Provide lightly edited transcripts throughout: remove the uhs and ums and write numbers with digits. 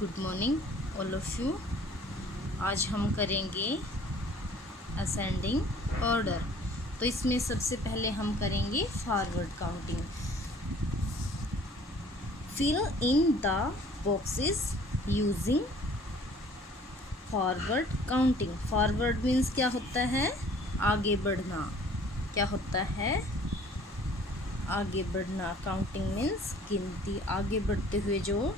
Good morning all of you. आज हम करेंगे असेंडिंग ऑर्डर। तो इसमें सबसे पहले हम करेंगे forward counting. Fill in the boxes using forward counting. Forward means क्या होता है? आगे बढ़ना। क्या होता है? आगे बढ़ना। काउंटिंग मीन्स गिनती, आगे बढ़ते हुए जो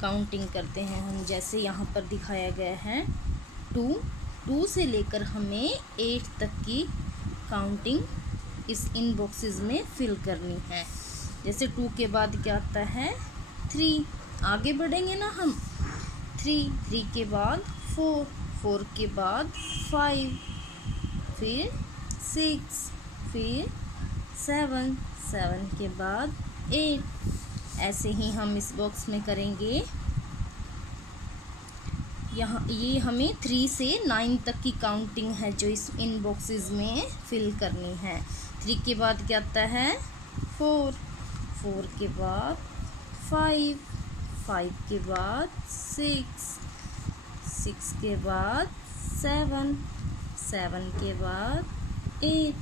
काउंटिंग करते हैं हम। जैसे यहाँ पर दिखाया गया है 2 से लेकर हमें 8 तक की काउंटिंग इस इन बॉक्सेस में फिल करनी है। जैसे 2 के बाद क्या आता है? 3। आगे बढ़ेंगे ना हम। 3 के बाद 4 के बाद 5, फिर 6, फिर 7 के बाद 8। ऐसे ही हम इस बॉक्स में करेंगे। यहाँ ये हमें 3 से 9 तक की काउंटिंग है जो इस इन बॉक्सेस में फिल करनी है। 3 के बाद क्या आता है? 4 के बाद 5 के बाद 6 के बाद 7 के बाद 8।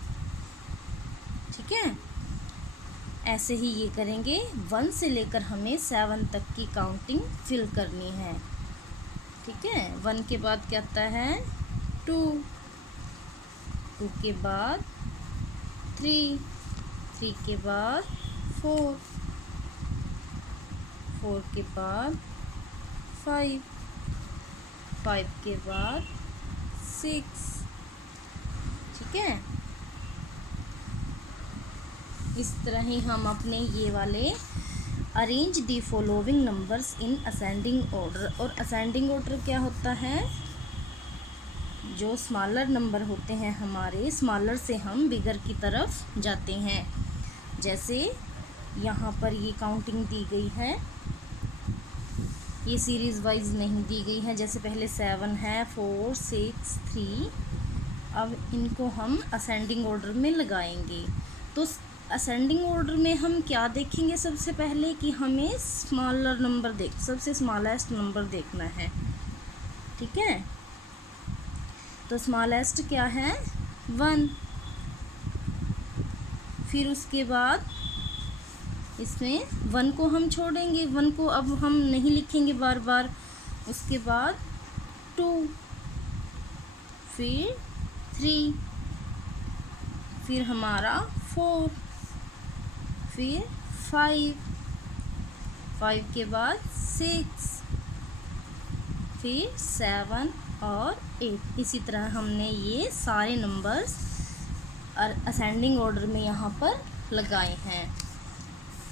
ठीक है, ऐसे ही ये करेंगे। 1 से लेकर हमें 7 तक की काउंटिंग फिल करनी है। ठीक है, 1 के बाद क्या आता है? 2 के बाद 3 के बाद 4 के बाद 5 के बाद 6। ठीक है, इस तरह ही हम अपने ये वाले arrange the following numbers in ascending order. और असेंडिंग ऑर्डर क्या होता है? जो स्मॉलर नंबर होते हैं हमारे, स्मॉलर से हम बिगर की तरफ जाते हैं। जैसे यहाँ पर ये काउंटिंग दी गई है, ये सीरीज़ वाइज नहीं दी गई है। जैसे पहले 7 है, 4, 6, 3। अब इनको हम असेंडिंग ऑर्डर में लगाएंगे। तो असेंडिंग ऑर्डर में हम क्या देखेंगे? सबसे पहले कि हमें स्मॉलर नंबर सबसे स्मॉलेस्ट नंबर देखना है। ठीक है, तो स्मॉलेस्ट क्या है? 1। फिर उसके बाद इसमें 1 को हम छोड़ेंगे। 1 को अब हम नहीं लिखेंगे बार बार। उसके बाद 2, फिर 3, फिर हमारा 4, फिर 5 के बाद 6, फिर 7 और 8। इसी तरह हमने ये सारे नंबर्स असेंडिंग ऑर्डर में यहाँ पर लगाए हैं।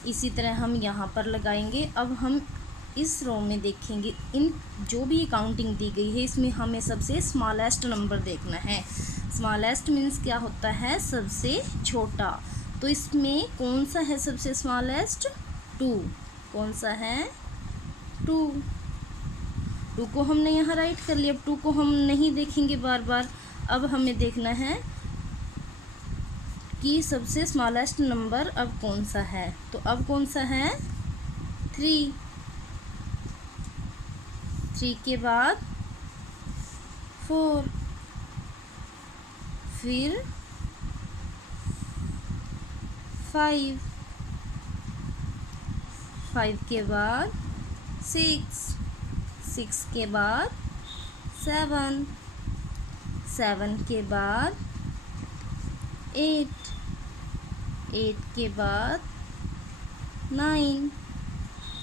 इसी तरह हम यहाँ पर लगाएंगे। अब हम इस रो में देखेंगे, इन जो भी काउंटिंग दी गई है इसमें हमें सबसे स्मॉलेस्ट नंबर देखना है। स्मॉलेस्ट मीन्स क्या होता है? सबसे छोटा। तो इसमें कौन सा है सबसे स्मॉलेस्ट? 2। कौन सा है? 2 को हमने यहाँ राइट कर लिया। अब 2 को हम नहीं देखेंगे बार बार। अब हमें देखना है कि सबसे स्मॉलेस्ट नंबर अब कौन सा है। तो अब कौन सा है? 3 के बाद 4, फिर 5 के बाद 6 के बाद 7 के बाद 8 के बाद 9।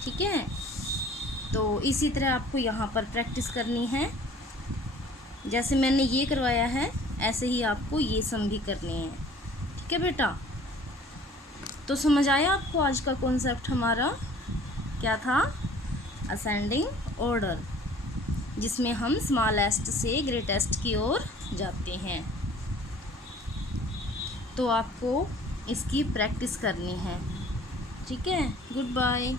ठीक है, तो इसी तरह आपको यहाँ पर प्रैक्टिस करनी है। जैसे मैंने ये करवाया है ऐसे ही आपको ये सम भी करनी है। ठीक है बेटा, तो समझ आया आपको आज का कॉन्सेप्ट हमारा क्या था? असेंडिंग ऑर्डर, जिसमें हम स्मॉलेस्ट से ग्रेटेस्ट की ओर जाते हैं। तो आपको इसकी प्रैक्टिस करनी है। ठीक है, गुड बाय।